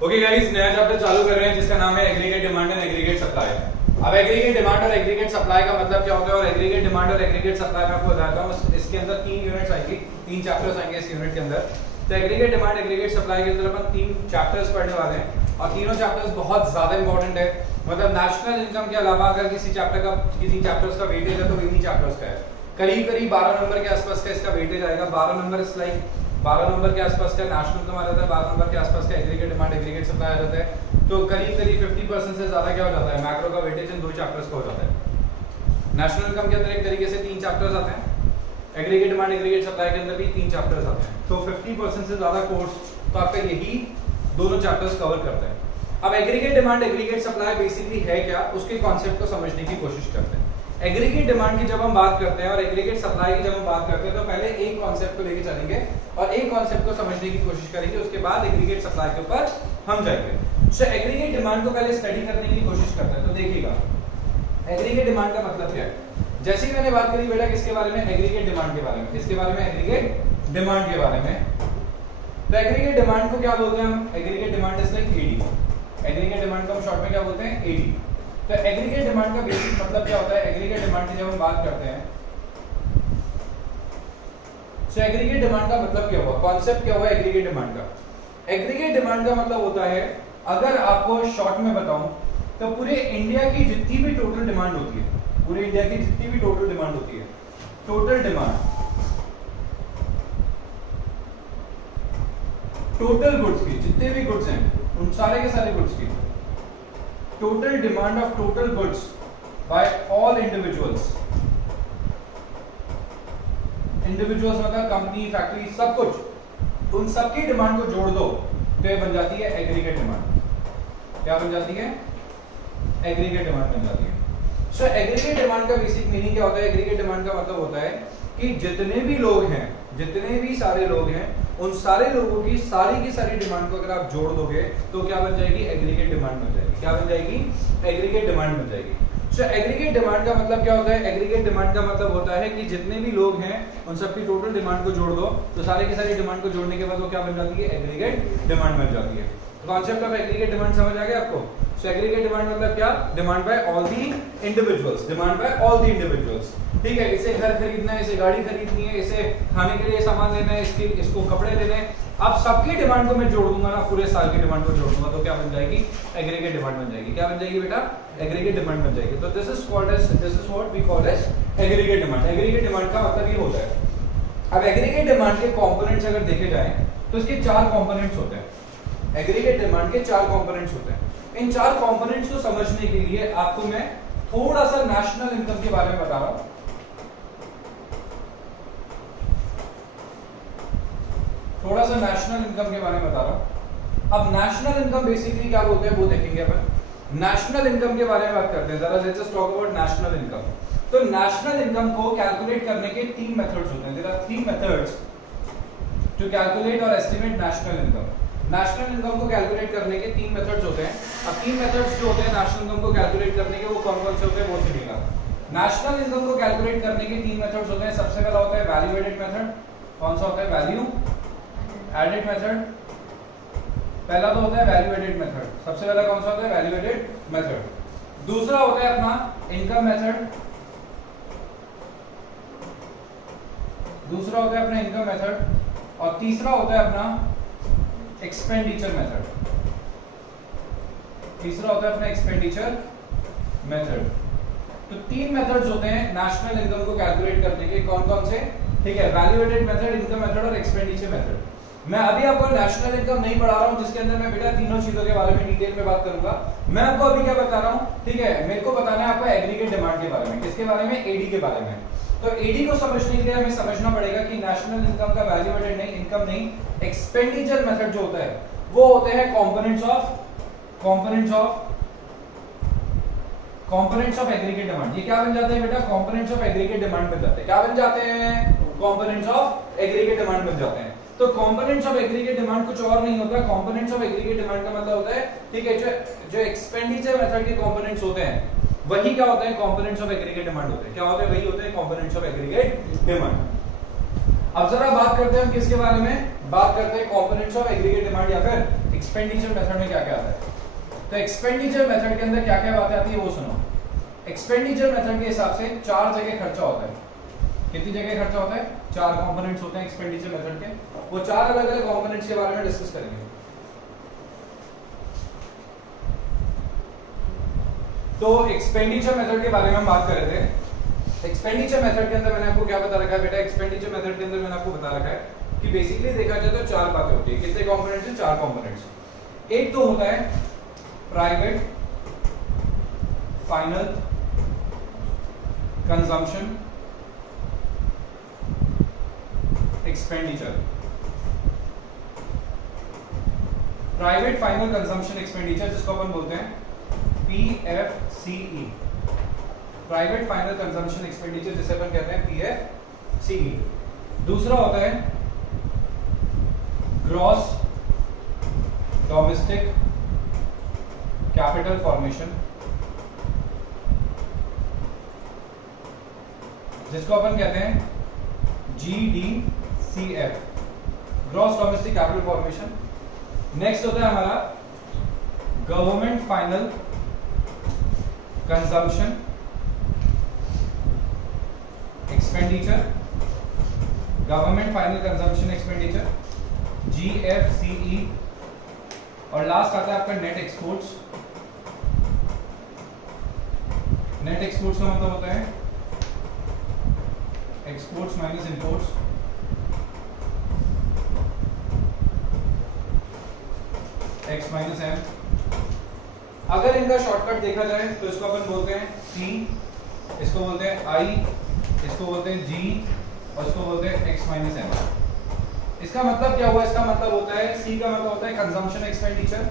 Okay guys, नया chapter चालू कर रहे हैं जिसका नाम है aggregate demand and aggregate supply. अब एग्रीगेट डिमांड और एग्रीगेट सप्लाई का मतलब क्या होता है और एग्रीगेट डिमांड और एग्रीगेट सप्लाई में आपको बताता हूं। इसके अंदर 3 यूनिट्स आएंगी, 3 चैप्टर्स आएंगे इस यूनिट के अंदर। तो एग्रीगेट डिमांड एग्रीगेट सप्लाई के अंदर अपन 3 चैप्टर्स पढ़ने वाले हैं और तीनों चैप्टर्स बहुत ज्यादा इंपॉर्टेंट है। मतलब नेशनल इनकम के अलावा अगर किसी चैप्टर्स का वेटेज है तो इन्हीं चैप्टर्स का है। करीब 12 नंबर के आसपास का इसका वेटेज आएगा। 12 नंबर इज लाइक 12 नंबर के आसपास का नेशनल इनकम आ जाता है, 12 नंबर के आसपास का एग्रीगेट डिमांड एग्रीगेट सप्लाई आ जाता है। तो करीब 50% से ज्यादा क्या हो जाता है, मैक्रो का वेटेज इन 2 चैप्टर्स का हो जाता है। नेशनल इनकम के अंदर एक तरीके से 3 चैप्टर्स आते हैं, एग्रीगेट डिमांड एग्रीगेट सप्लाई के अंदर भी 3 चैप्टर्स आते हैं। तो 50% से ज्यादा कोर्स तो आपका यही दोनों चैप्टर्स कवर करते हैं। अब aggregate demand aggregate supply basically है क्या, उसके कॉन्सेप्ट को समझने की कोशिश करते हैं। एग्रीगेट डिमांड की जब हम बात करते हैं और एग्रीगेट सप्लाई की जब हम बात करते हैं तो पहले एक कॉन्सेप्ट को लेके चलेंगे और एक कॉन्सेप्ट को समझने की कोशिश करेंगे, उसके बाद एग्रीगेट सप्लाई के ऊपर हम जाएंगे। सो एग्रीगेट डिमांड को पहले स्टडी करने की कोशिश करते हैं। तो देखिएगा एग्रीगेट डिमांड का मतलब क्या है। जैसे ही मैंने बात करी बेटा किसके बारे में, एग्रीगेट डिमांड के बारे में। किसके बारे में, एग्रीगेट डिमांड के बारे में। तो एग्रीगेट डिमांड को क्या बोलते हैं हम, aggregate demand is like AD. Aggregate demand को हम शॉर्ट में क्या बोलते हैं, एडी। तो एग्रीगेट डिमांड का बेसिक मतलब क्या होता है, एग्रीगेट डिमांड की जब हम बात करते हैं तो एग्रीगेट डिमांड का मतलब क्या हुआ, कॉन्सेप्ट क्या हुआ एग्रीगेट डिमांड का। एग्रीगेट डिमांड का मतलब होता है, अगर आपको शॉर्ट में बताऊं तो पूरे इंडिया की जितनी भी टोटल डिमांड होती है, पूरे इंडिया की जितनी भी टोटल डिमांड होती है, टोटल डिमांड, टोटल गुड्स की, जितने भी गुड्स हैं उन सारे के सारे गुड्स की total demand of total goods by all individuals. Individuals मतलब कंपनी, फैक्ट्री, सब कुछ, उन सबकी डिमांड को जोड़ दो तो ये बन जाती है एग्रीगेट डिमांड। क्या बन जाती है, एग्रीगेट डिमांड बन जाती है। सो एग्रीगेट डिमांड का बेसिक मीनिंग क्या होता है, एग्रीगेट डिमांड का मतलब होता है कि जितने भी लोग हैं, जितने भी सारे लोग हैं, उन सारे लोगों की सारी डिमांड को अगर आप जोड़ दोगे तो क्या बन जाएगी, एग्रीगेट डिमांड बन जाएगी। क्या बन जाएगी, एग्रीगेट डिमांड बन जाएगी। सो एग्रीगेट डिमांड का मतलब क्या होता है, एग्रीगेट डिमांड का मतलब होता है कि जितने भी लोग हैं उन सबकी टोटल डिमांड को जोड़ दो तो सारी की सारी डिमांड को जोड़ने के बाद वो क्या बन जाती है, एग्रीगेट डिमांड बन जाती है। कॉन्सेप्ट ऑफ एग्रीगेट डिमांड समझ आ गया आपको। सो एग्रीगेट डिमांड मतलब क्या, demand by all the individuals, demand by all the individuals. ठीक है, इसे घर खरीदना है, इसे गाड़ी खरीदनी है, इसे खाने के लिए सामान लेना है, इसको कपड़े लेने हैं, अब सबकी डिमांड को मैं जोड़ दूंगा ना, पूरे साल की डिमांड को जोड़ दूंगा तो क्या बन जाएगी, एग्रीगेट डिमांड बन जाएगी। क्या बन जाएगी बेटा, एग्रीगेट डिमांड बन जाएगी। तो this is what we call as aggregate demand. Aggregate demand का मतलब ये होता है। अब एग्रीगेट डिमांड के कंपोनेंट्स अगर देखे जाएं तो इसके 4 कंपोनेंट्स होते हैं। एग्रीगेट डिमांड के 4 कंपोनेंट्स होते हैं। इन 4 कंपोनेंट्स को समझने के लिए आपको मैं थोड़ा सा नेशनल इनकम के बारे में बता रहा हूं। थोड़ा सा नेशनल इनकम के बारे में बता रहा हूं। अब नेशनल इनकम बेसिकली क्या बोलते हैं वो देखेंगे अपन। नेशनल इनकम के बारे में बात करते हैं जरा। Let's just talk about national income. तो नेशनल इनकम को कैलकुलेट करने के 3 मेथड्स होते हैं। There are 3 methods to calculate और estimate national income. National income को कैलकुलेट करने के 3 मेथड्स होते हैं। अब 3 मेथड्स जो होते हैं नेशनल इनकम को कैलकुलेट करने के, वो कौन कौन से होते हैं वो सुनिएगा। नेशनल इनकम को कैलकुलेट करने के 3 मेथड्स होते हैं। सबसे पहला होता है वैल्यू एडेड मेथड। कौन सा होता है, वैल्यू एडेड मेथड। पहला तो होता है वैल्यू एडेड मेथड। सबसे पहला कौन सा होता है, वैल्यू एडेड मेथड। दूसरा होता है अपना इनकम मेथड। दूसरा होता है अपना इनकम मेथड और तीसरा होता है अपना एक्सपेंडिचर मेथड। तीसरा होता है अपना एक्सपेंडिचर मेथड। तो 3 मेथड्स होते हैं नेशनल इनकम को कैलकुलेट करने के। कौन कौन से, ठीक है, value added method, income method और एक्सपेंडिचर मेथड। मैं अभी आपको नेशनल इनकम नहीं पढ़ा रहा हूं जिसके अंदर मैं बेटा तीनों चीजों के बारे में डिटेल में बात करूंगा। मैं आपको अभी क्या बता रहा हूं, ठीक है, मेरे को बताना है आपको एग्रीगेट डिमांड के बारे में। किसके बारे में, एडी के बारे में। तो एडी को समझने के लिए हमें समझना पड़ेगा कि नेशनल इनकम का वैल्यू एडेड नहीं, इनकम नहीं, एक्सपेंडिचर मेथड जो होता है वो होते हैं कंपोनेंट्स ऑफ एग्रीगेट डिमांड। ये क्या बन जाते हैं बेटा, कंपोनेंट्स ऑफ एग्रीगेट डिमांड बन जाते हैं। क्या बन जाते हैं, कंपोनेंट्स ऑफ एग्रीगेट डिमांड बन जाते हैं। तो कंपोनेंट्स ऑफ एग्रीगेट डिमांड कुछ और नहीं होता। कंपोनेंट्स ऑफ एग्रीगेट डिमांड का मतलब होता है, ठीक है, जो एक्सपेंडिचर मेथड के कंपोनेंट्स होते हैं वही क्या होते हैं, कंपोनेंट्स ऑफ एग्रीगेट डिमांड होते हैं। क्या होते हैं, वही होते हैं कंपोनेंट्स ऑफ एग्रीगेट डिमांड। अब जरा बात करते हैं हम किसके बारे में, बात करते हैं कंपोनेंट्स ऑफ एग्रीगेट डिमांड या फिर एक्सपेंडिचर मेथड में क्या क्या आता है। तो एक्सपेंडिचर मेथड के अंदर क्या क्या बातें आती है वो सुनो। एक्सपेंडिचर मेथड के हिसाब से 4 जगह खर्चा होता है। कितनी जगह खर्चा होता है? 4 कंपोनेंट्स होते हैं एक्सपेंडिचर मेथड के। वो 4 अलग अलग कंपोनेंट्स के बारे में डिस्कस करेंगे। तो एक्सपेंडिचर मेथड के बारे में हम बात कर रहे थे। एक्सपेंडिचर मेथड के अंदर मैंने आपको क्या बता रखा है बेटा? एक्सपेंडिचर मेथड के अंदर मैंने आपको बता रखा है कि बेसिकली देखा जाए तो 4 बातें होती है। कितने कंपोनेंट्स हैं? 4 कंपोनेंट्स। एक तो होता है private final consumption expenditure. Private final consumption expenditure जिसको अपन बोलते हैं PFCE, private final consumption expenditure जिसे अपन कहते हैं PFCE। दूसरा होता है ग्रॉस डोमेस्टिक कैपिटल फॉर्मेशन जिसको अपन कहते हैं GDCF, gross domestic capital formation. Next होता है हमारा government final consumption expenditure, government final consumption expenditure GFCE। और लास्ट आता है आपका नेट एक्सपोर्ट्स। नेट एक्सपोर्ट्स का मतलब होता है exports minus imports. X minus M। अगर इनका शॉर्टकट देखा जाए तो इसको अपन बोलते हैं C, इसको बोलते हैं I, इसको बोलते हैं G और इसको बोलते हैं X माइनस M। इसका मतलब क्या हुआ? इसका मतलब होता है C का मतलब होता है consumption expenditure.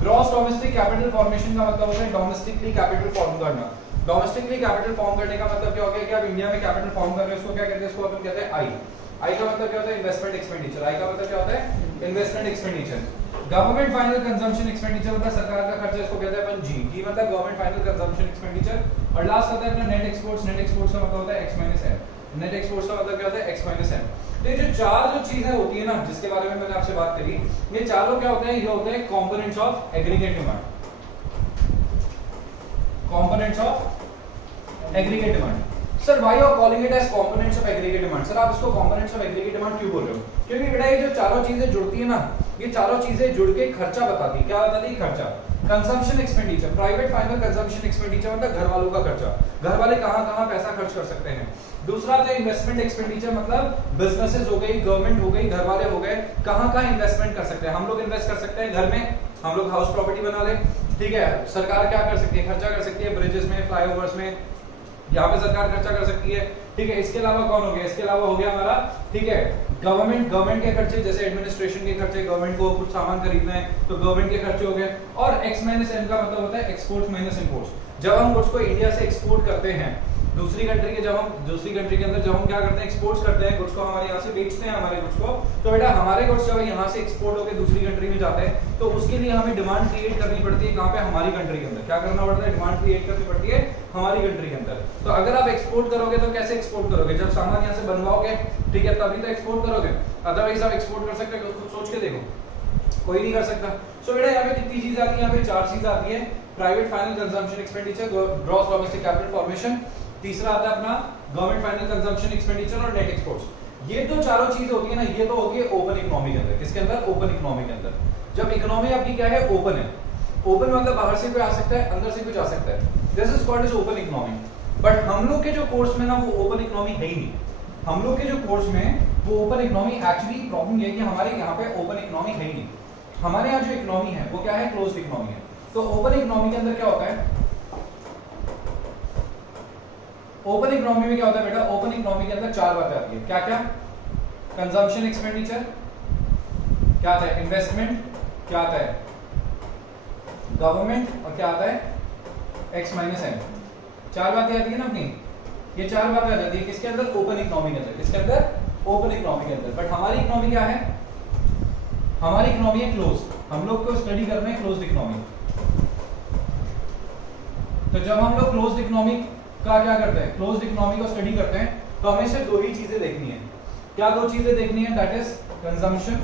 Gross domestic capital formation का मतलब होता है डोमेस्टिकली कैपिटल फॉर्म करना। डोमेस्टिकली कैपिटल फॉर्म करने का मतलब क्या हो गया कि आप इंडिया में कैपिटल फॉर्म कर रहे हो, इसको क्या कहते हैं? इसको अपन कहते हैं I। I का मतलब क्या होता है? Investment expenditure. I का मतलब क्या होता है? Investment expenditure. Government final consumption expenditure मतलब सरकार का खर्चा, इसको कहते हैं अपन G मतलब गवर्नमेंट फाइनल कंजम्पशन एक्सपेंडिचर। और लास्ट आता है अपना नेट एक्सपोर्ट्स। नेट एक्सपोर्ट्स का मतलब होता है X minus M। Net exports का मतलब क्या होता है? X minus M। तो ये जो 4 चीजें होती है ना जिसके बारे में मैंने आपसे बात करी, ये चारों क्या होते हैं? ये होते हैं components of aggregate demand. Components of aggregate demand. Sir why are calling it as components of aggregate demand? Sir आप इसको कंपोनेंट्स ऑफ एग्रीगेट डिमांड क्यों बोल रहे हो? क्योंकि बेटा ये जो चारों चीजें जुड़ती है ना, ये चारों चीजें जुड़ के खर्चा बताती है। क्या बताती है? खर्चा। Consumption expenditure, private final consumption expenditure मतलब घर वालों का खर्चा, घर वाले कहां-कहां पैसा खर्च कर सकते हैं। दूसरा आता है इन्वेस्टमेंट एक्सपेंडिचर मतलब बिजनेसेस हो गई, गवर्नमेंट हो गई, घर वाले हो गए, कहां-कहां इन्वेस्टमेंट कर सकते हैं। हम लोग इन्वेस्ट कर सकते हैं घर में, हम लोग हाउस प्रॉपर्टी बना ले, ठीक है। सरकार क्या कर सकती है? खर्चा कर सकती है ब्रिजेस में, फ्लाईओवर्स में, यहाँ पे सरकार खर्चा कर सकती है, ठीक है। इसके अलावा कौन हो गया? इसके अलावा हो गया हमारा, ठीक है, गवर्नमेंट के खर्चे, जैसे एडमिनिस्ट्रेशन के खर्चे, गवर्नमेंट को कुछ सामान खरीदना है तो गवर्नमेंट के खर्चे हो गए। और X माइनस M का मतलब होता है एक्सपोर्ट्स माइनस इंपोर्ट्स। जब हम गुड्स को इंडिया से एक्सपोर्ट करते हैं दूसरी कंट्री के, जब हम दूसरी कंट्री के अंदर जब हम क्या करते हैं? एक्सपोर्ट्स करते हैं गुड्स को, हमारे यहाँ से बेचते हैं हमारे गुड्स को, तो बेटा हमारे गुड्स जब यहाँ से एक्सपोर्ट होकर दूसरी कंट्री में जाते हैं तो उसके लिए हमें डिमांड क्रिएट करनी पड़ती है। कहाँ पे? हमारी कंट्री के अंदर। क्या करना पड़ता है? डिमांड क्रिएट करनी पड़ती है हमारी कंट्री के अंदर। तो अगर आप एक्सपोर्ट करोगे तो कैसे एक्सपोर्ट करोगे? जब सामान यहाँ से बनवाओगे, ठीक है, तभी तो एक्सपोर्ट करोगे, अदरवाइज आप एक्सपोर्ट कर सकते हो? खुद सोच के देखो, कोई नहीं कर सकता। सो बेटा यहाँ पे कितनी चीजें आती है? यहाँ पे 4 चीजें आती है। Private final consumption expenditure, gross domestic capital formation, तीसरा आता है अपना गवर्नमेंट फाइनल कंजम्पशन एक्सपेंडिचर और नेट एक्सपोर्ट्स। ये तो चारों चीज होती है ना, ये तो होगी ओपन इकोनॉमी के अंदर। किसके अंदर? ओपन इकोनॉमी के अंदर। जब इकोनॉमी आपकी क्या है? ओपन है। ओपन मतलब बाहर से कोई आ सकता है, अंदर से कुछ आ सकता है। This is called as open economy. But हम लोग के जो कोर्स में ना वो ओपन इकोनॉमी है ही नहीं। हम लोग के जो कोर्स में वो ओपन इकोनॉमी, एक्चुअली प्रॉब्लम ये है कि हमारे यहाँ पे ओपन इकोनॉमी है ही नहीं। हमारे यहाँ जो इकोनॉमी है वो क्या है? क्लोज्ड इकोनॉमी है। तो ओपन इकोनॉमी के अंदर क्या होता है? ओपन इकोनॉमी में क्या होता है बेटा? ओपन इकोनॉमी के अंदर 4 बातें आती है। क्या क्या? कंजम्पशन एक्सपेंडिचर, क्या आता है? इन्वेस्टमेंट, क्या आता है? गवर्नमेंट, और क्या आता है? X minus M। 4 बातें आती है ना अपनी, ये 4 बातें आ जाती है किसके अंदर? ओपन इकोनॉमी के अंदर। किसके अंदर? ओपन इकोनॉमी के अंदर। बट हमारी इकोनॉमी क्या है? हमारी इकोनॉमी है क्लोज। हम लोग को स्टडी करना है क्लोज्ड इकोनॉमी। तो जब हम लोग क्लोज्ड इकोनॉमी का क्या करते हैं? क्लोज्ड इकोनॉमी को स्टडी करते हैं तो हमें सिर्फ 2 ही चीजें देखनी है। क्या 2 चीजें देखनी है? That is consumption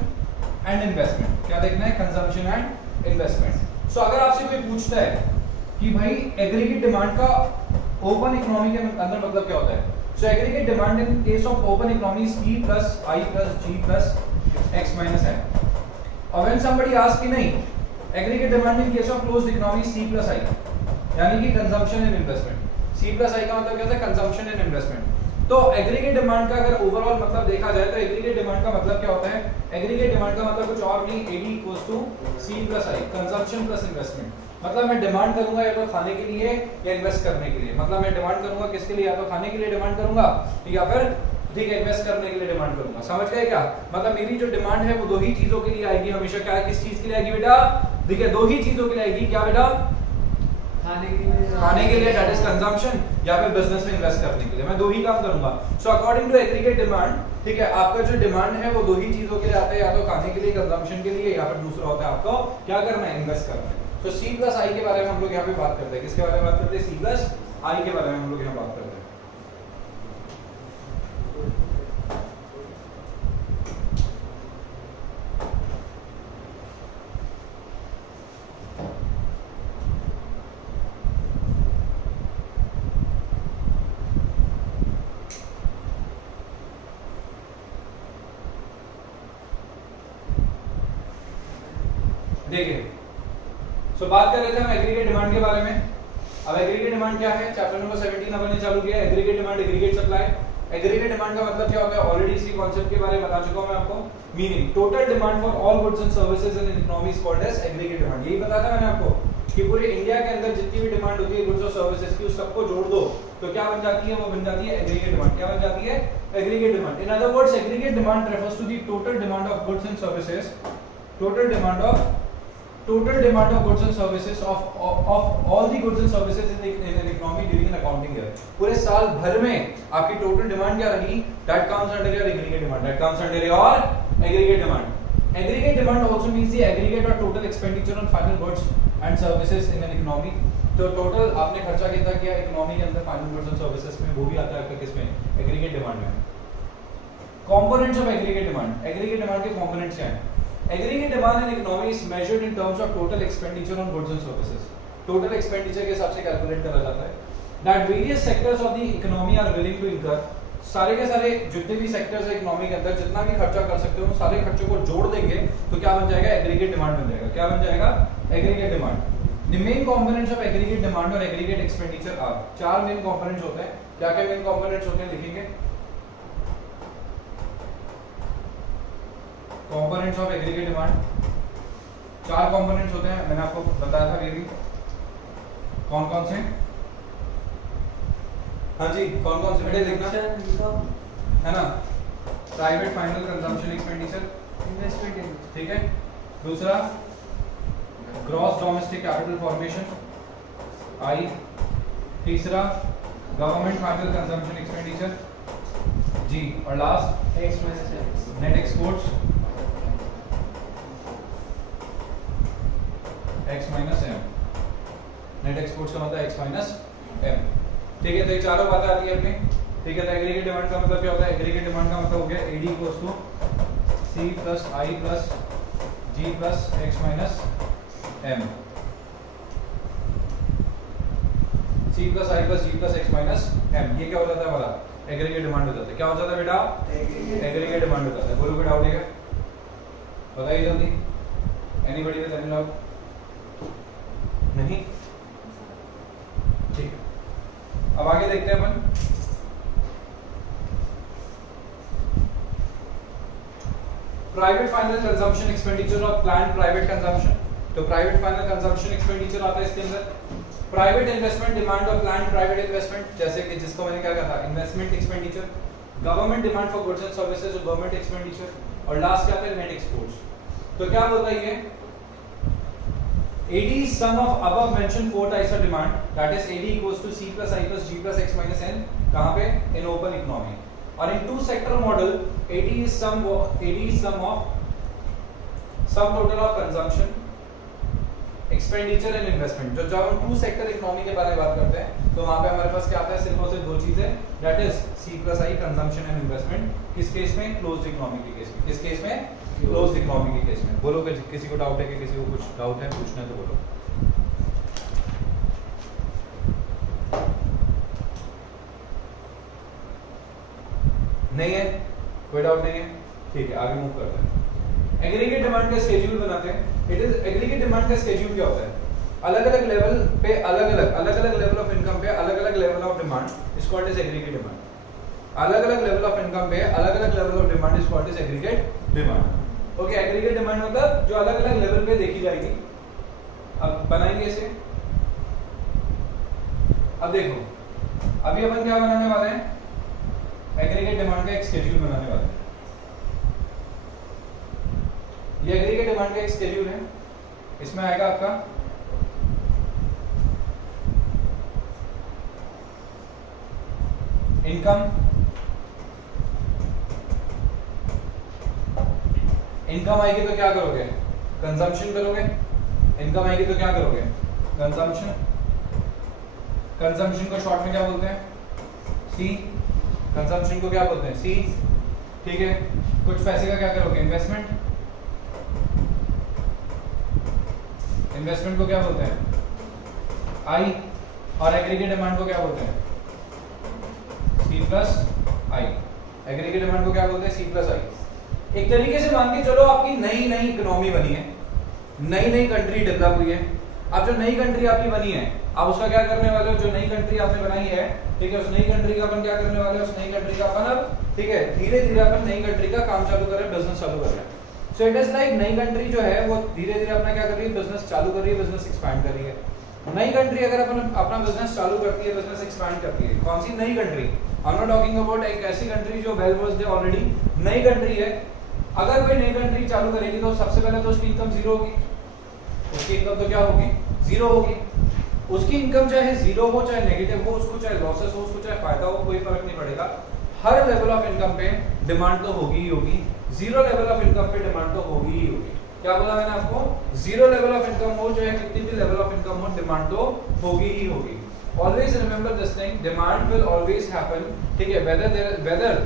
and investment. क्या देखना है? Consumption and investment. सो अगर आपसे कोई पूछता है कि भाई एग्रीगेट डिमांड का ओपन इकोनॉमी के अंदर मतलब क्या होता है, so aggregate demand in case of open economy is P plus I plus G plus X minus M। और व्हेन समबडी आस्क कि नहीं aggregate demand in case of closed economy C plus I, यानी कि consumption and investment. C plus I का मतलब क्या होता है? Consumption and investment. तो एग्रीगेट डिमांड का अगर ओवरऑल मतलब देखा जाए तो एग्रीगेट डिमांड का मतलब क्या होता है? एग्रीगेट डिमांड का मतलब कुछ और नहीं, AD equals to C plus I, consumption plus investment. मतलब मैं डिमांड करूंगा या तो खाने के लिए या इन्वेस्ट करने के लिए। मतलब मैं डिमांड करूंगा किसके लिए? या तो खाने के लिए डिमांड करूंगा या फिर ठीक है इन्वेस्ट करने के लिए डिमांड करूंगा। समझ गए क्या? मतलब मेरी जो डिमांड है वो दो ही चीजों के लिए आएगी हमेशा। क्या है? किस चीज के लिए आएगी बेटा? देखिए दो ही चीजों के लिए आएगी। क्या बेटा? खाने के लिए दैट इज कंजम्पशन, या फिर बिजनेस में इन्वेस्ट करने के लिए। मैं दो ही काम करूंगा। So according to aggregate demand, ठीक है, आपका जो डिमांड है वो दो ही चीजों के लिए आता है, या तो खाने के लिए, कंजम्पशन के लिए, या फिर दूसरा होता है आपको क्या करना है? इन्वेस्ट करना है। तो C plus I के बारे में हम लोग यहाँ पे बात करते हैं। किसके बारे में बात करते हैं? C plus I के बारे में हम लोग यहाँ बात करते हैं। देखिए सो बात कर रहे थे हम एग्रीगेट डिमांड के बारे में। अब एग्रीगेट डिमांड क्या है? चैप्टर नंबर 17 अपन ने चालू किया है। Aggregate demand, aggregate supply. Aggregate demand का मतलब क्या होता है? ऑलरेडी इसी कांसेप्ट के बारे में बता चुका हूं मैं आपको। Meaning total demand for all goods and services in economy is called as aggregate demand. यही बताया था मैंने आपको कि पूरे इंडिया के अंदर जितनी भी डिमांड होती है गुड्स और सर्विसेज की, उस सबको जोड़ दो तो क्या बन जाती है? वो बन जाती है एग्रीगेट डिमांड। क्या बन जाती है? Aggregate demand. In other words aggregate demand refers to the total demand of goods and services, total demand of goods and services of all the goods and services in an economy during an accounting year। पूरे साल भर में आपकी total demand क्या रही? That comes under your aggregate demand, that comes under your aggregate demand। Aggregate demand also means the aggregate or total expenditure on final goods and services in an economy। तो total आपने खर्चा कितना किया economy के अंदर final goods and services में, वो भी आता है आपका किसमें? एग्रीगेट डिमांड में। Components of aggregate demand, aggregate demand के कंपोनेंट्स क्या हैं? Aggregate demand in economy is measured in terms of total expenditure on goods and services। Total expenditure के हिसाब से कैलकुलेट करा जाता है। That various sectors of the economy are willing to incur। सारे के सारे जितने भी सेक्टर्स है इकोनॉमी के अंदर, जितना भी खर्चा कर सकते हो सारे खर्चों को जोड़ देंगे तो क्या बन जाएगा? एग्रीगेट डिमांड बन जाएगा। क्या बन जाएगा? Aggregate demand. The main components of aggregate demand और aggregate expenditure are, चार मेन कंपोनेंट्स होते हैं। क्या क्या मेन कंपोनेंट्स होते हैं लिखेंगे? कंपोनेंट्स ऑफ एग्रीगेट डिमांड, चार कंपोनेंट्स होते हैं, मैंने आपको बताया था ये भी। कौन कौन से? हाँ जी, कौन कौन से बेटे लिखना है ना? Private final consumption expenditure, investment, ठीक है। दूसरा gross domestic capital formation, I। तीसरा government final consumption expenditure, G। और last net exports X minus M। Net exports का मतलब X minus M, ठीक है। तो ये चारों बातें आती है अपनी, ठीक है। तो एग्रीगेट डिमांड का मतलब क्या होता है? एग्रीगेट डिमांड का मतलब हो गया AD equals to C plus I plus G plus X minus M। C plus I plus G plus X minus M, ये क्या हो जाता है हमारा? एग्रीगेट डिमांड हो जाता है। क्या हो जाता है बेटा? एग्रीगेट डिमांड हो जाता है। बोलो कोई डाउट है क्या? बताइए जल्दी। Anybody with any doubt? नहीं, ठीक है। अब आगे देखते हैं अपन। प्राइवेट फाइनल कंजम्पशन एक्सपेंडिचर और प्लान्ड प्राइवेट कंजम्पशन। तो प्राइवेट फाइनल कंजम्पशन एक्सपेंडिचर आता है इसके अंदर। प्राइवेट इन्वेस्टमेंट डिमांड और प्लान्ड प्राइवेट इन्वेस्टमेंट, जैसे कि जिसको मैंने क्या कहा था? Investment expenditure. Government demand for goods and services और गवर्नमेंट एक्सपेंडिचर। और लास्ट क्या आता है? Net exports. तो क्या होता है ये? AD is sum of above mentioned four types of demand, that is AD equals to C plus I plus G plus X minus N। कहाँ पे? In open economy। और in two sector model AD is sum of sum total of consumption, expenditure and investment। तो जब हम to sector economy के बारे में बात करते हैं तो वहाँ पे हमारे पास क्या आता है? सिर्फ और सिर्फ दो चीजें, that is C plus I consumption and investment. किस केस में? क्लोज्ड इकोनॉमी के केस में। किस केस में? क्लोज इकोनॉमी के केस में। बोलो किसी को डाउट है कि किसी को कुछ डाउट है, पूछना है तो बोलो। नहीं है, कोई डाउट नहीं है, ठीक है आगे मूव करते हैं। एग्रीगेट डिमांड का स्केड्यूल बनाते हैं। इट इज एग्रीगेट डिमांड का स्केड्यूल क्या होता है? अलग अलग लेवल पे अलग अलग लेवल ऑफ इनकम पे अलग अलग level of demand is called as aggregate demand. अलग अलग लेवल ऑफ इनकम पे अलग अलग level of demand is called as aggregate demand. Okay, aggregate demand मतलब जो अलग अलग लेवल पे देखी जाएगी। अब बनाएंगे इसे। अब देखो, अभी अपन क्या बनाने वाले हैं? एग्रीगेट डिमांड का एक शेड्यूल बनाने वाले हैं। ये एग्रीगेट डिमांड का एक शेड्यूल है। इसमें आएगा आपका इनकम, इनकम आएगी तो क्या करोगे? कंजम्पशन करोगे। इनकम आएगी तो क्या करोगे? कंजम्पशन। कंजम्पशन को शॉर्ट में क्या बोलते हैं? सी। कंजम्पशन को क्या बोलते हैं? सी, ठीक है। कुछ पैसे का क्या करोगे? इन्वेस्टमेंट। इन्वेस्टमेंट को क्या बोलते हैं? आई। और एग्रीगेट डिमांड को क्या बोलते हैं? सी प्लस आई। एग्रीगेट डिमांड को क्या बोलते हैं? सी प्लस आई। एक तरीके से मान के चलो आपकी नई नई इकोनॉमी बनी है, नई नई कंट्री डेवलप हुई है। अब जो नई कंट्री आपकी बनी है, आप उसका क्या करने वाले हो? जो नई कंट्री आपने बनाई है, ठीक है, उस नई कंट्री का अपन क्या करने वाले हैं? उस नई कंट्री का अपन अब, ठीक है, धीरे धीरे अपन नई कंट्री का काम चालू कर रहे हैं, बिजनेस चालू कर रहे हैं। सो इट इज लाइक नई कंट्री जो है वो धीरे धीरे अपना क्या कर रही है? बिजनेस चालू कर रही है, बिजनेस एक्सपैंड कर रही है। नई कंट्री अगर अपन अपना बिजनेस चालू करती है, बिजनेस एक्सपैंड करती है, कौन सी नई country? I am not talking about एक ऐसी कंट्री जो वेल वर्स्ड है ऑलरेडी, नई कंट्री है। अगर कोई नई कंट्री चालू करेगी तो सबसे पहले तो उसकी इनकम जीरो होगी। उसकी इनकम तो क्या होगी? जीरो होगी। उसकी इनकम चाहे जीरो हो, चाहे नेगेटिव हो, उसको चाहे लॉसेस हो, उसको चाहे फायदा हो, कोई फर्क नहीं पड़ेगा। हर लेवल ऑफ इनकम पे डिमांड तो होगी ही होगी। जीरो लेवल ऑफ इनकम पे डिमांड तो होगी ही होगी। क्या बोला मैंने आपको? जीरो लेवल ऑफ इनकम हो, चाहे कितनी भी लेवल ऑफ इनकम हो, डिमांड तो होगी ही होगी। Always remember this thing, demand will always happen, ठीक है, वेदर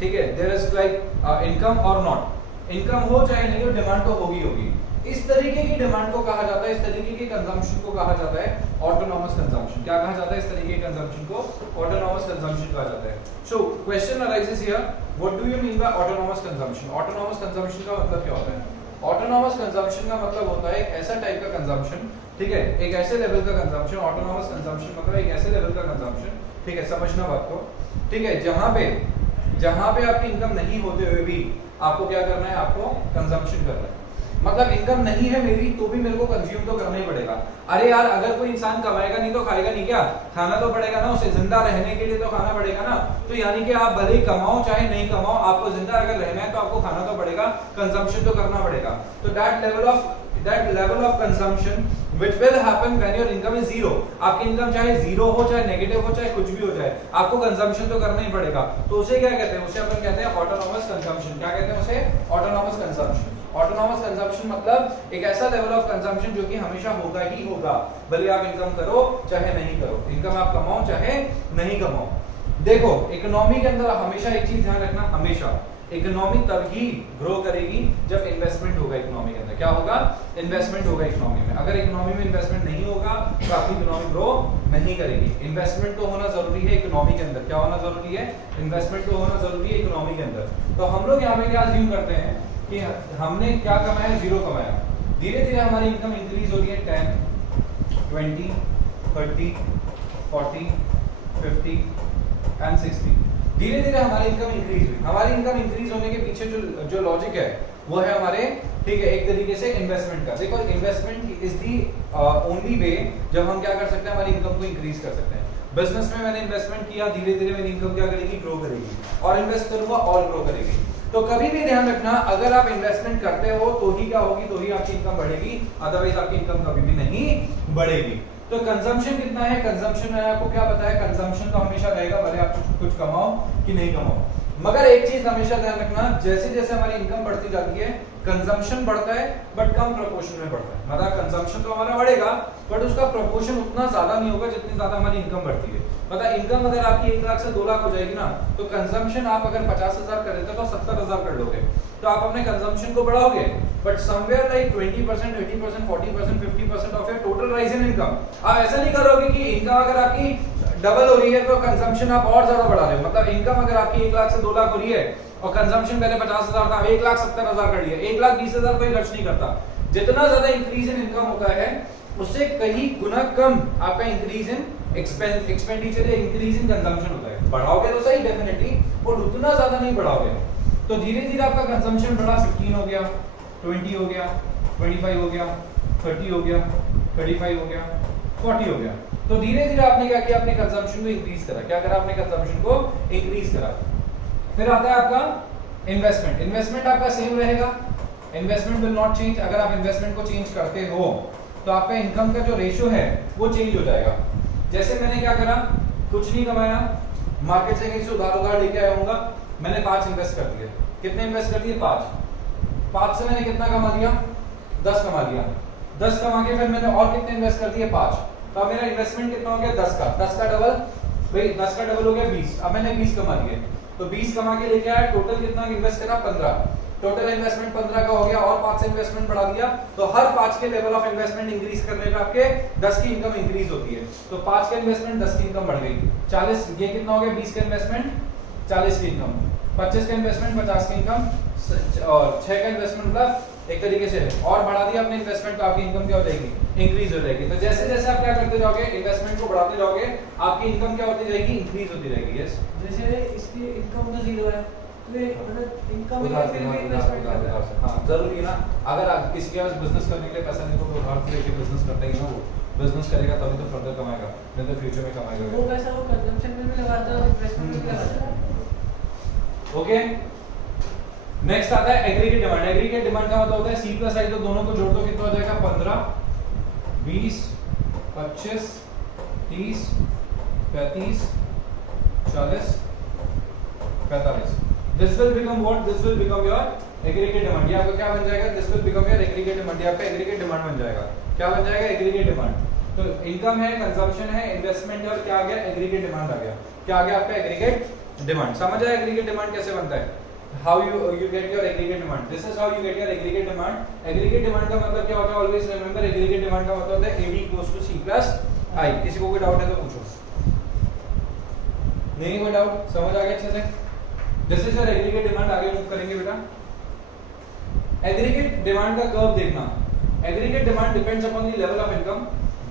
ठीक है, देयर इज लाइक इनकम और नॉट। इनकम हो चाहे नहीं हो, डिमांड तो होगी होगी। इस तरीके की डिमांड को कहा जाता है, इस तरीके की कंजम्पशन को कहा जाता है ऑटोनॉमस कंजम्पशन। क्या कहा जाता है? इस तरीके के कंजम्पशन को ऑटोनॉमस कंजम्पशन कहा जाता है। So question arises here, what do you mean by autonomous consumption? Autonomous consumption का मतलब क्या होता है? ऑटोनॉमस कंजम्पशन का मतलब होता है एक ऐसा टाइप का कंजम्पशन, ठीक है, एक ऐसे लेवल का कंजम्पशन। ऑटोनॉमस कंजम्पशन मतलब एक ऐसे लेवल का कंजम्पशन, ठीक है, समझना बात को, ठीक है, जहां पे आपकी इनकम नहीं होते हुए भी आपको क्या करना है? आपको कंजम्पशन करना है। मतलब इनकम नहीं है मेरी तो भी मेरे को कंज्यूम तो करना ही पड़ेगा। अरे यार, अगर कोई इंसान कमाएगा नहीं तो खाएगा नहीं क्या? खाना तो पड़ेगा ना, उसे जिंदा रहने के लिए तो खाना पड़ेगा ना। तो यानी कि आप भले ही कमाओ चाहे नहीं कमाओ, आपको जिंदा अगर रहना है तो आपको खाना तो पड़ेगा, कंजम्पशन तो करना पड़ेगा। तो that level of consumption which will happen when your income is zero। आपकी इनकम चाहे जीरो हो, चाहे नेगेटिव हो, चाहे कुछ भी हो जाए, आपको कंजम्पशन तो करना ही पड़ेगा। तो उसे क्या कहते हैं? उसे अपन कहते हैं ऑटोनॉमस कंजम्पशन। क्या कहते हैं उसे? Autonomous consumption. ऑटोनॉमस कंजम्पशन मतलब एक ऐसा लेवल ऑफ कंजम्पशन जो कि हमेशा होगा ही होगा, भले आप इनकम करो चाहे नहीं करो, इनकम आप कमाओ चाहे नहीं कमाओ। देखो, इकोनॉमी के अंदर हमेशा एक चीज ध्यान रखना, हमेशा इकोनॉमी तभी ग्रो करेगी जब इन्वेस्टमेंट होगा इकोनॉमी के अंदर। क्या होगा? इन्वेस्टमेंट होगा इकोनॉमी में। अगर इकोनॉमी में इन्वेस्टमेंट नहीं होगा तो आपकी इकोनॉमी ग्रो नहीं करेगी। इन्वेस्टमेंट तो होना जरूरी है इकोनॉमी के अंदर। क्या होना जरूरी है? इन्वेस्टमेंट तो होना जरूरी है इकोनॉमी के अंदर। तो हम लोग यहाँ पे क्या अज्यूम करते हैं कि हमने क्या कमाया? जीरो कमाया। धीरे धीरे हमारी इनकम इंक्रीज हो रही है 10, 20, 30, 40, 50 एंड 60। धीरे धीरे हमारी इनकम इंक्रीज हुई। हमारी इनकम इंक्रीज होने के पीछे जो लॉजिक है वो है हमारे, ठीक है, एक तरीके से इन्वेस्टमेंट का। देखो, investment is the only way जब हम क्या कर सकते हैं? हमारी इनकम को इंक्रीज कर सकते हैं। बिजनेस में मैंने इन्वेस्टमेंट किया, धीरे धीरे मेरी इनकम क्या करेगी? ग्रो करेगी। और इन्वेस्ट करूंगा और ग्रो करेगी। तो कभी भी ध्यान रखना, अगर आप इन्वेस्टमेंट करते हो तो ही क्या होगी? तो ही आपकी इनकम बढ़ेगी, अदरवाइज आपकी इनकम कभी भी नहीं बढ़ेगी। तो कंजम्पशन कितना है? कंजम्पशन मैंने आपको क्या बताया? कंजम्पशन तो हमेशा रहेगा, भले आप कुछ कमाओ कि नहीं कमाओ। मगर एक चीज हमेशा ध्यान रखना, जैसे जैसे हमारी इनकम बढ़ती जाती है कंजम्पशन बढ़ता है बट कम प्रोपोर्शन में बढ़ता है। मतलब कंजम्पशन तो हमारा बढ़ेगा बट उसका प्रोपोर्शन उतना ज्यादा नहीं होगा जितनी ज्यादा हमारी इनकम बढ़ती है। मतलब इनकम अगर आपकी 1 लाख से 2 लाख हो जाएगी ना, तो कंजम्पशन आप अगर 50,000 कर देते हो तो 70,000 कर लोगे, तो आप अपने कंजम्पशन को बढ़ाओगे but somewhere like 20%, 80%, 40%, 50% of your total rise in income. आप ऐसा नहीं करोगे कि इनकम अगर आपकी डबल हो रही है तो कंजम्पशन आप और ज्यादा बढ़ा रहे हो। मतलब इनकम अगर आपकी 1 लाख से 2 लाख हो रही है और कंजम्पशन पहले 50,000 था, 1,70,000 कर लिया, 1,20,000 कोई खर्च नहीं करता। जितना ज्यादा इंक्रीज इन इनकम होता है उससे कहीं गुना कम आपका इंक्रीज इन एक्सपेंडिचर या इंक्रीज इन कंजम्पशन होता है। बढ़ाओगे तो सही डेफिनेटली, और उतना ज्यादा नहीं बढ़ाओगे तो धीरे धीरे आपका कंजम्पशन बढ़ा, 15 हो गया, 20 हो गया, 25 हो गया, 30 हो गया, 35 हो गया, 40 हो गया। तो धीरे धीरे आपने क्या किया, अपने कंजम्पशन को इंक्रीज करा। क्या करा, अपने कंजम्पशन को इंक्रीज करा। फिर आता है आपका इन्वेस्टमेंट। इन्वेस्टमेंट आपका सेम रहेगा, इन्वेस्टमेंट विल नॉट चेंज। अगर आप इन्वेस्टमेंट को चेंज करते हो तो आपका इनकम का जो रेशियो है वो चेंज हो जाएगा। जैसे मैंने क्या करा, कुछ नहीं कमाया, मार्केट से कहीं से उधार लेके आया हूँगा, मैंने 5 इन्वेस्ट कर दिए। कितने इन्वेस्ट कर दिए, 5 से मैंने कितना कमा दिया, 10 कमा लिया। 10 कमा के फिर मैंने और कितने इन्वेस्ट कर दिए, 5। तो अब मेरा इन्वेस्टमेंट कितना हो गया, 10 का डबल, भाई 10 का डबल हो गया 20। अब मैंने 20 कमा लिए, तो 20 कमा के लेके आया, टोटल कितना इन्वेस्ट करा, 15। टोटल इन्वेस्टमेंट 15 का हो गया और 5 से इन्वेस्टमेंट बढ़ा दिया, तो हर 5 के लेवल ऑफ इन्वेस्टमेंट इंक्रीज करने पे आपके 10 की इनकम इंक्रीज होती है। तो 5 का इन्वेस्टमेंट 10 की इनकम बढ़ गई, 40। ये कितना हो गया, 20 का इन्वेस्टमेंट 40 की इनकम, 25 का इन्वेस्टमेंट 50 की इनकम, और 6 का इन्वेस्टमेंट मतलब एक तरीके से और बढ़ा दिया अपने इन्वेस्टमेंट, तो आपकी इनकम क्या हो जाएगी, इंक्रीज हो जाएगी। तो जैसे जैसे आप क्या करते जाओगे, इन्वेस्टमेंट को बढ़ाते जाओगे, आपकी इनकम क्या होती जाएगी, इंक्रीज होती जाएगी। यस, जैसे इसकी इनकम तो 0 है, तो मतलब इनकम है फिर भी इन्वेस्टमेंट कर रहा है। हां, जरूरी है ना। अगर आप किसी के पास बिजनेस करने के लिए पैसा नहीं तो उधार से लेके बिजनेस करता ही ना, वो बिजनेस करेगा तभी तो फर्दर कमाएगा, नहीं तो फ्यूचर में कमाएगा। वो पैसा वो कंजम्पशन में भी लगाता है और इन्वेस्टमेंट में भी लगाता है। ओके, नेक्स्ट आता है एग्रीगेट डिमांड। एग्रीगेट डिमांड का मतलब होता है C प्लस I, तो दोनों को जोड़ दो कितना हो जाएगा, 15, 20, 25, 30, 35, 40, 45। This will become what? This will become your aggregate demand। ये आपका क्या बन जाएगा? This will become your aggregate demand। ये आपका aggregate demand बन जाएगा। क्या बन जाएगा? aggregate demand। तो इनकम है, कंजम्पशन है, इन्वेस्टमेंट है, और क्या आ गया, aggregate demand आ गया। क्या आ गया आपका aggregate demand। समझ आया aggregate demand कैसे बनता है? How you get your aggregate demand? This is how you get your aggregate demand। aggregate demand का मतलब क्या होता है? Always remember aggregate demand का मतलब होता है AD equals to C plus I। किसी को कोई डाउट है तो पूछो। नहीं कोई डाउट, समझ आ गया अच्छे से? This is your aggregate demand। आगे मूव करेंगे बेटा। aggregate demand का कर्व देखना। aggregate demand depends upon the level of income।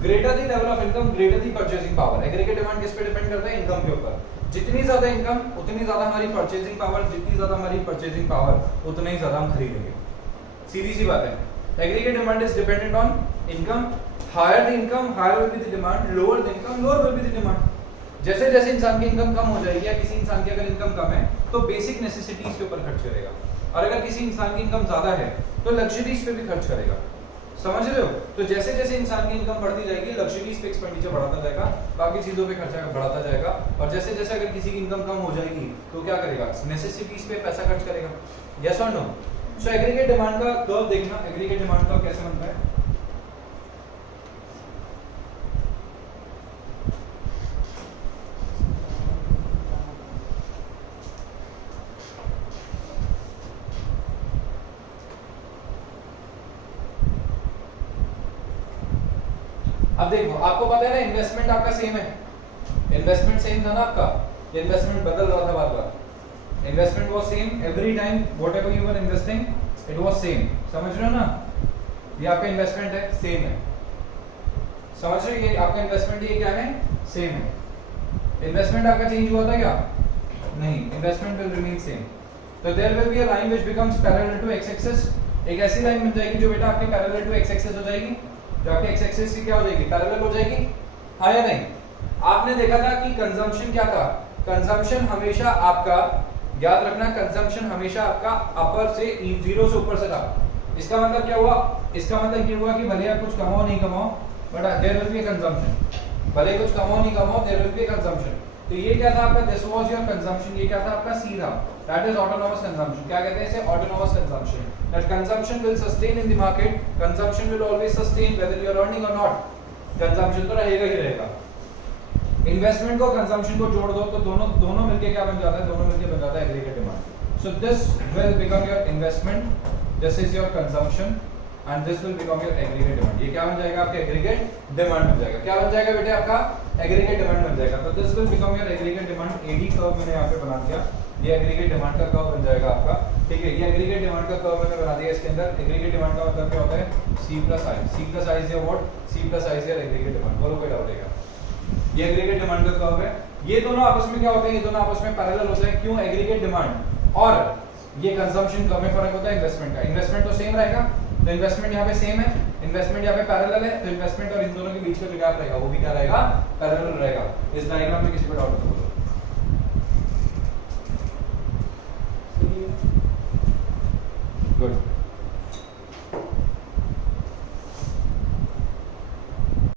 greater the level of income, greater the purchasing power। aggregate demand किस पे डिपेंड करता है? इनकम के ऊपर। जितनी ज्यादा इनकम उतनी ज्यादा हमारी परचेजिंग पावर, जितनी ज्यादा हमारी परचेजिंग पावर उतना ही ज्यादा हम खरीदेंगे। सीधी सी बात है। Aggregate demand is dependent on income. Higher the income, higher will be the demand, lower the income, lower will be the demand. जैसे जैसे इंसान की इनकम कम हो जाएगी, या किसी इंसान की अगर इनकम कम है तो बेसिक नेसेसिटीज के ऊपर खर्च करेगा, और अगर किसी इंसान की इनकम ज्यादा है तो लग्जरीज पे भी खर्च करेगा। समझ रहे हो? तो जैसे जैसे इंसान की इनकम बढ़ती जाएगी, लग्जरीज पे एक्सपेंडिचर बढ़ाता जाएगा, बाकी चीजों पे खर्चा बढ़ाता जाएगा, और जैसे जैसे अगर किसी की इनकम कम हो जाएगी तो क्या करेगा, नेसेसिटीज पे पैसा खर्च करेगा। यस और नो? सो एग्रीगेट डिमांड का कर्व देखना, एग्रीगेट डिमांड का कैसे बनता है। अब देखो, आपको पता है ना इन्वेस्टमेंट आपका सेम है, इन्वेस्टमेंट सेम था ना आपका, इन्वेस्टमेंट बदल रहा था बार बार। Investment was same every time, whatever you were investing it was same. समझ रहे हो ना? ये आपका इन्वेस्टमेंट है, सेम है। समझ रहे हो? ये आपका इन्वेस्टमेंट, ये क्या है, सेम है। इन्वेस्टमेंट आपका चेंज हुआ था क्या? नहीं, इन्वेस्टमेंट विल रिमेन सेम। तो there will be a line which becomes parallel to x axis. एक ऐसी लाइन बन जाएगी जो बेटा आपके पैरेलल टू x एक्सिस हो जाएगी, जो आपके x एक्सिस की क्या हो जाएगी, पैरेलल हो जाएगी। हाँ या नहीं? आपने देखा था कि कंजम्पशन क्या था, कंजम्पशन हमेशा आपका, याद रखना, कंजम्पशन हमेशा आपका अपर से 0 से ऊपर से था। इसका मतलब क्या हुआ? इसका मतलब ये हुआ कि भले आप कुछ कमाओ नहीं कमाओ, but there will be a consumption. भले कुछ कमाओ नहीं कमाओ, there will be a consumption. तो ये क्या था आपका, दिस वाज योर कंजम्पशन, ये क्या था आपका सी था, दैट इज ऑटोनोमस कंजम्पशन। क्या कहते हैं इसे, autonomous consumption. That consumption will sustain in the market, consumption will always sustain whether you are earning or not, consumption तो रहेगा ही रहेगा। इन्वेस्टमेंट को कंजम्पशन को जोड़ दो तो दोनों मिलके क्या बन जाता है, दोनों मिलके बन जाता है aggregate demand. So this will become your investment, this is your consumption and this will become your aggregate demand. ये क्या बन जाएगा आपका एग्रीगेट डिमांड बन जाएगा। क्या बन जाएगा बेटे आपका एग्रीगेट डिमांड बन जाएगा। तो this will become your aggregate demand. AD curve मैंने यहाँ पे बना दिया, ये एग्रीगेट डिमांड का कर्व बन जाएगा आपका, ठीक है। ये एग्रीगेट डिमांड का कर्व मैंने बना दिया। इसके अंदर एग्रीगेट डिमांड का मतलब क्या होता है, C plus I. C plus I is your what, C plus I is your aggregate demand. बोलो कोई डाउट है? ये एग्रीगेट डिमांड का कर्व है। ये दोनों आपस में क्या होते हैं, ये दोनों आपस में पैरेलल होते हैं। क्यों, एग्रीगेट डिमांड और ये कंजम्पशन कर्व में फर्क होता है इन्वेस्टमेंट का। इन्वेस्टमेंट तो सेम रहेगा, तो इन्वेस्टमेंट यहाँ पे सेम है, इन्वेस्टमेंट यहाँ पे पैरेलल है, तो इन्वेस्टमेंट और इन दोनों के बीच का जो गैप रहेगा वो भी क्या रहेगा, पैरेलल रहेगा। इस डायग्राम में किसी को डाउट तो बोलो। गुड।